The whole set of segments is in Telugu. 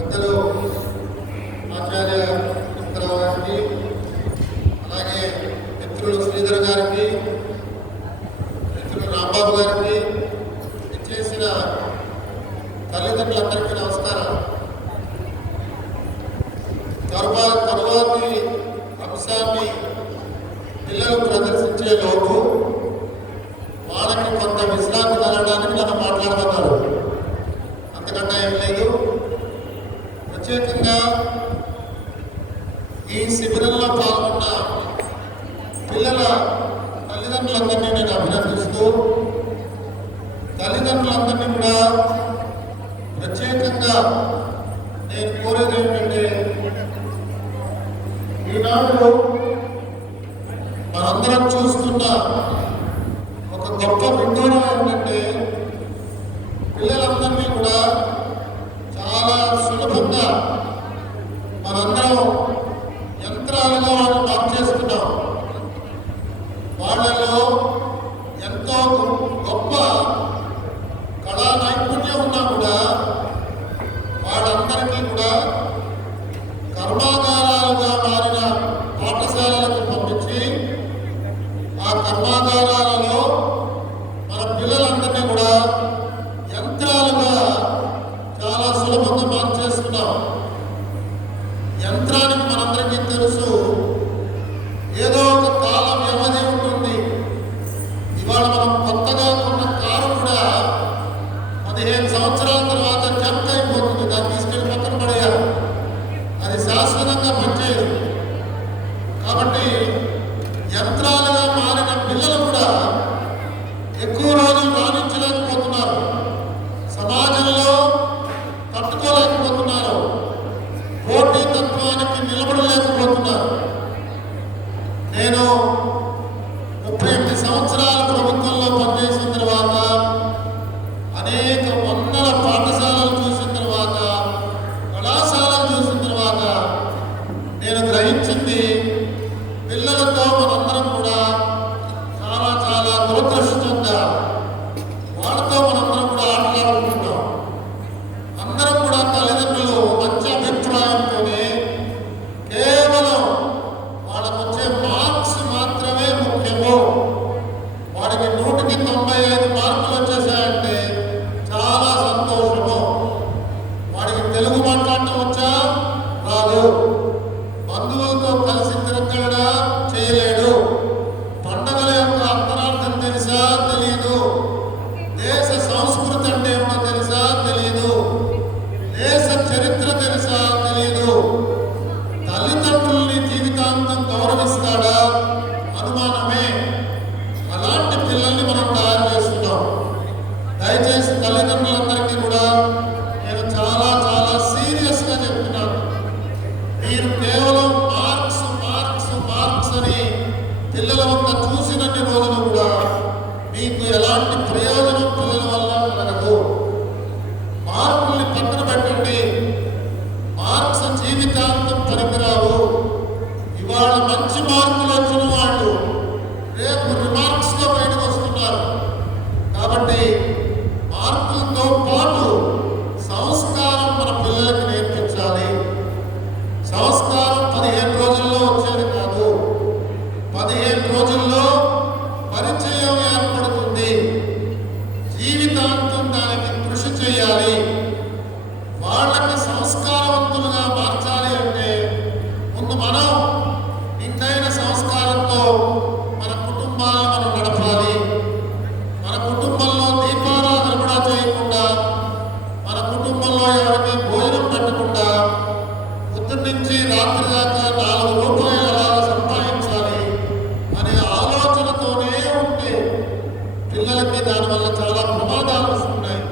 పెద్దలు ఆచార్య ఉత్తరావు గారికి, అలాగే మిత్రులు శ్రీధర్ గారికి, మిత్రులు రాంబాబు గారికి, చేసిన తల్లిదండ్రులందరికీ నమస్కారం. తరువాతి అంశాన్ని పిల్లలు ప్రదర్శించే లోపు వాళ్ళకి కొంత విశ్రాంతి కలగడానికి నన్ను మాట్లాడమన్నారు. అంతకన్నా ఏం లేదు. ప్రత్యేకంగా ఈ శిబిరంలో పాల్గొన్న పిల్లల తల్లిదండ్రులందరినీ నేను అభినందిస్తూ, తల్లిదండ్రులందరినీ కూడా ప్రత్యేకంగా నేను కోరేది ఏంటంటే, ఈనాడు మనందరం చూస్తున్న ఒక గొప్ప విడ్డూరం ఏంటంటే, పిల్లలందరినీ కూడా చాలా సులభంగా మనందరం యంత్రాలుగా వాళ్ళు మార్చేస్తున్నాం. వాళ్ళలో ఎంతో గొప్ప కళా నైపుణ్యం ఉన్నా కూడా వాళ్ళందరికీ కూడా కర్మాగారాలుగా మారిన పాఠశాలలకు పంపించి, ఆ కర్మాగారాలలో మన పిల్లలందరినీ కూడా యంత్రాలుగా చాలా సులభంగా మార్చేస్తున్నాం. యంత్రానికి మనందరికీ తెలుసు, ఏదో ఒక కాల వ్యవధి ఉంటుంది. ఇవాళ మనం కొత్తగా కొన్న కారు కూడా 15 సంవత్సరాల తర్వాత జంప్ అయిపోతుంది. దాన్ని తీసుకెళ్ళి పక్కన పడేయాలి. అది శాశ్వతంగా పనిచేయదు. కాబట్టి యంత్రాలుగా మారిన పిల్లలు కూడా ఎక్కువ రోజులు రాణించలేకపోతున్నారు, సమాజంలో తట్టుకోలేకపోతున్నారు, పోటీ తత్వానికి నిలబడలేకపోతున్నారు. నేను 38 సంవత్సరాలు ప్రభుత్వంలో పనిచేసిన తర్వాత, అనేక వందల పాఠశాలలు చూసిన తర్వాత, కళాశాలలు చూసిన తర్వాత నేను గ్రహించింది, పిల్లలతో మనందరం కూడా చాలా చాలా దురదృష్టంగా వాళ్ళతో మనందరం కూడా ఆటలాడుకుంటున్నాం. అందరం కూడా తల్లిదండ్రులు మంచి అభిప్రాయంతోనే కేవలం వాళ్ళకు వచ్చే మార్క్స్ మాత్రమే ముఖ్యము. వాడికి 100కి 95 మార్కులు వచ్చేసాయంటే చాలా సంతోషము. వాడికి తెలుగు మాట్లాడటం వచ్చా? రాదు. బంధువులతో కలిసి తిరగడా చేయలేడు. పండగల యొక్క అంతరార్థం తెలుసా? తెలియదు. దేశ సంస్కృతి అంటే ఏమో తెలుసా? తెలియదు. దేశ చరిత్ర తెలుసా? తెలియదు. తల్లిదండ్రుల్ని జీవితాంతం గౌరవిస్తాడా? అనుమానమే. అలాంటి పిల్లల్ని మనం తయారు చేస్తున్నాం. దయచేసి తల్లిదండ్రులందరికీ కూడా నేను చాలా చాలా సీరియస్గా చెప్తున్నాను. మీరు కేవలం మార్క్స్ మార్క్స్ మార్క్స్ అని పిల్లల వద్ద చూసినన్ని రోజులు కూడా మీకు ఎలాంటి ప్రయోజనం పిల్లల వల్ల కలగదు. మార్కుల్ని పక్కన పెట్టండి. మార్క్స్ జీవితాంతం పనికిరావు. ఇవాళ మంచి మార్కులు వచ్చిన వాళ్ళు రేపు రిమార్క్స్తో బయటకు వస్తున్నారు. కాబట్టి మార్కులతో పాటు సంస్కారం మన పిల్లలకి నేర్పించాలి. సంస్కారం 15 రోజుల్లో వచ్చేది కాదు. 15 రోజుల్లో పరిచయం ఏర్పడుతుంది. జీవితాంతం దానికి కృషి చేయాలి. వాళ్ళకి సంస్కారవంతులుగా మార్చాలి అంటే ముందు మనం నిండైన సంస్కారంతో మన కుటుంబాలను మనం నడపాలి. మన కుటుంబంలో దీపారాధన కూడా చేయకుండా, మన కుటుంబంలో ఎవరికి భోజనం పెట్టకుండా, పొద్దున్న నుంచి రాత్రి దాకా 4 రూపాయలు ఎలాగ సంపాదించాలి అనే ఆలోచనతోనే ఉంటే పిల్లలకి దానివల్ల చాలా ప్రమాదాలు వస్తున్నాయి.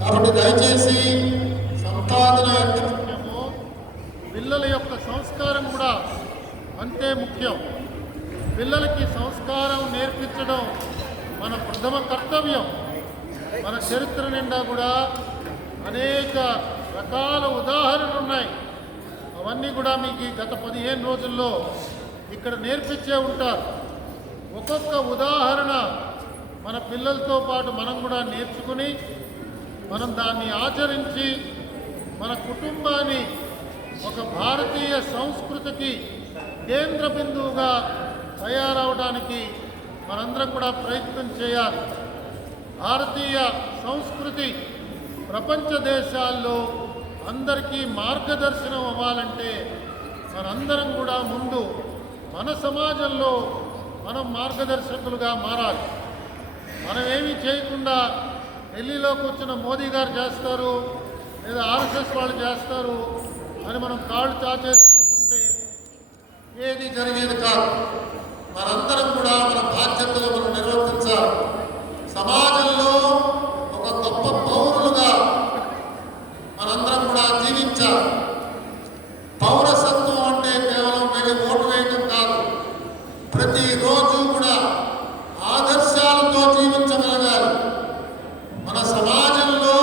కాబట్టి దయచేసి సంపాదన ఎంత ముఖ్యమో పిల్లల యొక్క సంస్కారం కూడా అంతే ముఖ్యం. పిల్లలకి సంస్కారం నేర్పించడం మన ప్రథమ కర్తవ్యం. మన చరిత్ర నిండా కూడా అనేక రకాల ఉదాహరణలు ఉన్నాయి. అవన్నీ కూడా మీకు గత 15 రోజుల్లో ఇక్కడ నేర్పించే ఉంటారు. ఒక్కొక్క ఉదాహరణ మన పిల్లలతో పాటు మనం కూడా నేర్చుకుని మనం దాన్ని ఆచరించి మన కుటుంబాన్ని ఒక భారతీయ సంస్కృతికి కేంద్ర బిందువుగా తయారవడానికి మనందరం కూడా ప్రయత్నం చేయాలి. భారతీయ సంస్కృతి ప్రపంచ దేశాల్లో అందరికీ మార్గదర్శనం అవ్వాలంటే మనందరం కూడా ముందు మన సమాజంలో మనం మార్గదర్శకులుగా మారాలి. మనం ఏమీ చేయకుండా ఢిల్లీలోకి వచ్చిన మోదీ గారు చేస్తారు లేదా ఆర్ఎస్ఎస్ వాళ్ళు చేస్తారు అని మనం కాళ్ళు చాచేసి కూర్చుంటే ఏది జరిగేది కాదు. మనందరం కూడా మన బాధ్యతలు మనం నిర్వర్తించాలి. సమాజంలో ఒక గొప్ప పౌరులుగా మనందరం కూడా జీవించాలి. పౌరసత్వం అంటే కేవలం వెళ్ళి ఓటు వేయడం కాదు, ప్రతిరోజు కూడా ఆదర్శాలతో జీవించగలగాలి. మన సమాజంలో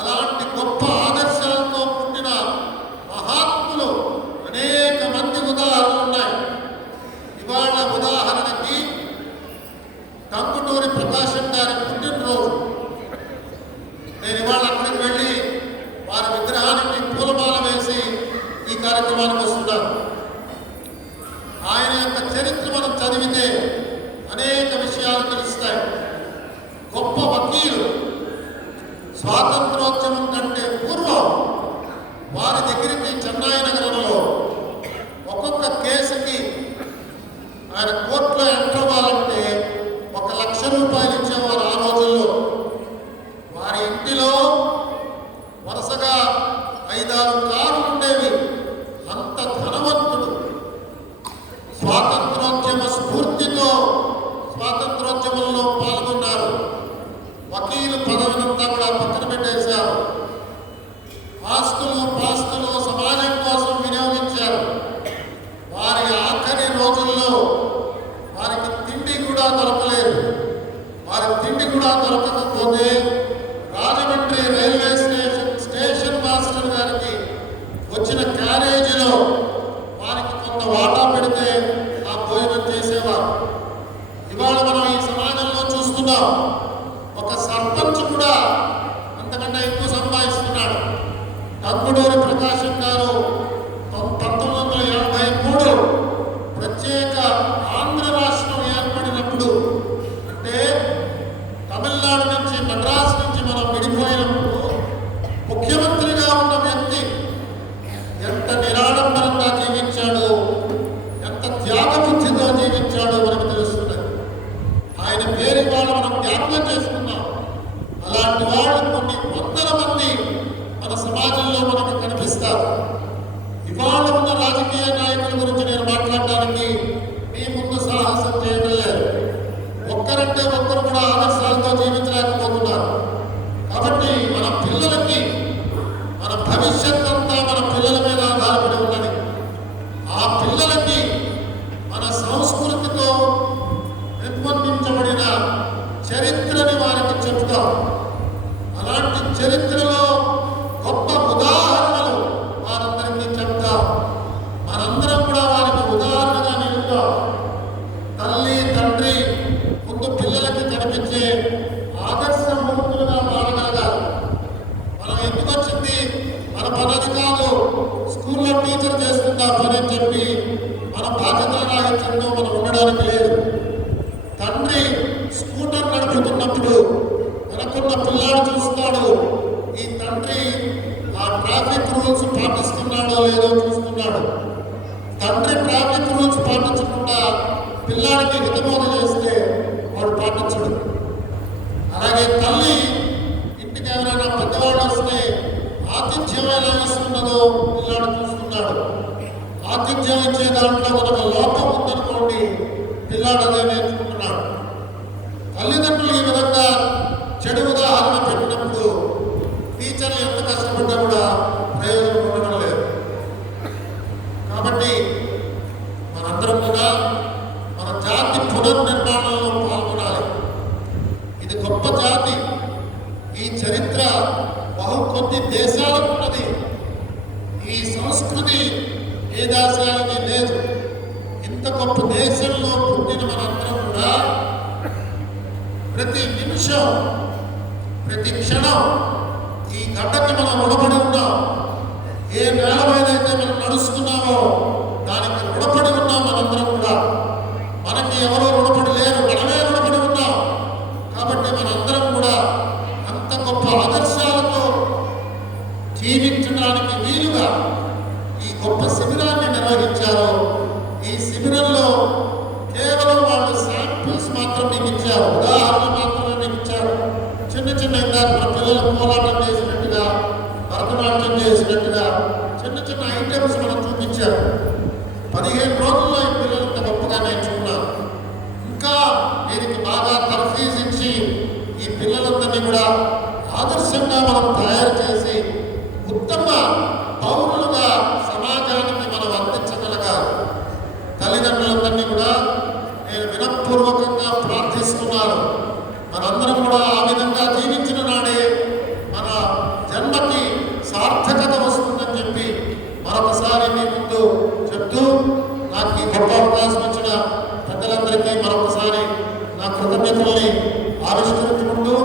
అలాంటి గొప్ప ఆదర్శాలతో పుట్టిన మహాత్ములు అనేక మంది ఉదాహరణలు ఉన్నాయి. ఇవాళ ఉదాహరణకి టంగుటూరి ప్రకాశం గారి పుట్టినరోజు. నేను ఇవాళ అక్కడికి వెళ్ళి వారి విగ్రహానికి పూలమాల వేసి ఈ కార్యక్రమానికి వస్తున్నాను. ఆయన యొక్క చరిత్ర మనం చదివితే అనేక విషయాలు తెలుస్తాయి. గొప్ప వకీలు. స్వాతంత్రోద్యమం కంటే పూర్వం వారి దగ్గరికి చెన్నై నగరంలో ఒక్కొక్క కేసుకి ఆయన కోర్టులో ఎంటర్ అవ్వాలంటే 1,00,000 రూపాయలు ఇచ్చేవారు ఆ రోజుల్లో. వారి ఇంటిలో వరుసగా 5-6 కార్లు ఉండేవి. అంత ధనవంతుడు. స్వాతంత్రోద్యమ స్ఫూర్తితో స్వాతంత్రోద్యమంలో పాల్గొన్నారు. వకీలు పదవినంతా కూడా పక్కన పెట్టేశారు. పాస్తులు సమాజం కోసం వినియోగించారు. వారి ఆఖరి రోజుల్లో వారికి తిండి కూడా దొరకలేదు. వారి తిండి కూడా దొరకకపోతే రాజమండ్రి రైల్వే స్టేషన్ మాస్టర్ గారికి వచ్చిన క్యారేజీలో వారికి కొంత వాటా పెడితే ఆ భోజనం చేసేవారు. ఇవాళ మనం ఈ సమాజంలో చూస్తున్నాం, ఒక సర్పంచ్ కూడా అంతకంటే ఎక్కువ సంపాదిస్తున్నాడు. టంగుటూరి ప్రకాశం గారు 1983 ప్రత్యేక ఆంధ్ర రాష్ట్రం ఏర్పడినప్పుడు, అంటే తమిళనాడు నుంచి మద్రాసు నుంచి మనం విడిపోయినప్పుడు ముఖ్యమంత్రిగా ఉన్న వ్యక్తి ఎంత నిరాడంబరంగా జీవించాడో, ఎంత త్యాగబుద్ధితో జీవించాడో మనకు తెలుస్తున్నది. ఆయన పేరు ఇవాళ మనం జ్ఞాపకం చేసుకున్నాం. అలాంటి వాళ్ళు కొన్ని వందల మంది మన సమాజంలో మనకు కనిపిస్తారు. ఇవాళ ఉన్న రాజకీయ నాయకుల గురించి నేను మాట్లాడడానికి మీ ముందు సాహసం చేయడం లేదు. ఒక్కరంటే ఒక్కరు కూడా ఆదర్శాలతో జీవించలేకపోతున్నారు. కాబట్టి మన పిల్లలకి, మన భవిష్యత్ అంతా మన పిల్లల మీద ఆధారపడి ఉన్నది. ఆ పిల్లలకి మన సంస్కృతితో పెంపొందించబడిన చరిత్రని వారికి చెప్తాం. అలాంటి చరిత్రలో గొప్ప ఉదాహరణలు వారందరికీ చెప్తాం. మనందరం కూడా వారికి ఉదాహరణగా నిలుద్దాం. తల్లి తండ్రి ముందు పిల్లలకి కనిపించే ఆదర్శమూర్తులుగా మారగలగాలి. మనం ఎందుకు వచ్చింది మన పనది కాదు, స్కూల్లో టీచర్ చేస్తుందా పని అని చెప్పి మన బాధ్యతల రాహిత్యంలో మనం ఉండడానికి లేదు. తండ్రి స్కూటర్ నడుపుతున్నప్పుడు మనకున్న పిల్లాడు చూస్తాడు, ఈ తండ్రి ఆ ట్రాఫిక్ రూల్స్ పాటిస్తున్నాడో లేదో చూస్తున్నాడు. తండ్రి ట్రాఫిక్ రూల్స్ పాటించకుండా పిల్లాడికి హితబోధ చేస్తే వాడు పాటించడు. అలాగే తల్లి ఇంటికి ఎవరైనా పెద్దవాళ్ళు వస్తే ఆతిథ్యం ఎలా ఇస్తున్నదో పిల్లాడు చూస్తున్నాడు. ఆతిథ్యం ఇచ్చే దాంట్లో మనకు లోపం ఉందనుకోండి, పిల్లాడు అదే నేర్చుకుంటున్నాడు. తల్లిదండ్రులు ఈ విధంగా చెడు ఉదాహరణ పెట్టినప్పుడు టీచర్లు ఎంత కష్టపడ్డా కూడా ప్రయోజనం ఉండడం లేదు. కాబట్టి మనందరం కూడా మన జాతి పునర్నిర్మాణంలో పాల్గొనాలి. ఇది గొప్ప జాతి. ఈ చరిత్ర కొద్ది దేశాలకు ఉన్నది. ఈ సంస్కృతి ఏ దేశాలకి లేదు. ఇంత గొప్ప దేశంలో పుట్టిన మనందరం కూడా ప్రతి నిమిషం, ప్రతి క్షణం ఈ గడ్డకి మనం రుణపడి ఉన్నాం. ఏ నేల మీద అయితే మనం నడుస్తున్నామో దానికి రుణపడి ఉన్నాం మనందరం కూడా. మనకి ఎవరో రుణపడి లేరు, మనమే రుణపడి ఉన్నాం. కాబట్టి మనందరం కూడా అంత గొప్ప ఆదర్శాలతో జీవించడానికి వీలుగా ఈ గొప్ప శిబిరాన్ని నిర్వహించారు. ఈ శిబిరంలో కేవలం వాళ్ళు శాంపిల్స్ మాత్రం మీకు ఇచ్చారు, ఉదాహరణ మాత్రమే మీకు ఇచ్చారు. చిన్న చిన్న ఇందాక మన పిల్లలు పోరాటం చేసినట్టుగా, భరతనాట్యం చేసినట్టుగా చిన్న చిన్న ఐటమ్స్ మనం చూపించారు. 15 రోజుల్లో ఈ పిల్లలు ఇంత గొప్పగా నేర్చుకున్నారు. ఇంకా దీనికి బాగా తర్ఫీజ్ ఇచ్చి ఈ పిల్లలందరినీ కూడా ఆదర్శంగా మనం తయారు చేసి ఉత్తమ పౌరులుగా సమాజానికి మనం అందించగలగాలి. తల్లిదండ్రులందరినీ కూడా నేను వినపూర్వకంగా ప్రార్థిస్తున్నాను. మనందరం కూడా ఆ విధంగా జీవించిన నాడే మన జన్మకి సార్థకత వస్తుందని చెప్పి మరొకసారి మీ ముందు చెప్తూ, నాకు ఈ గొప్ప అవకాశం ఇచ్చిన పెద్దలందరికీ మరొకసారి నా కృతజ్ఞతల్ని ఆవిష్కరించుకుంటూ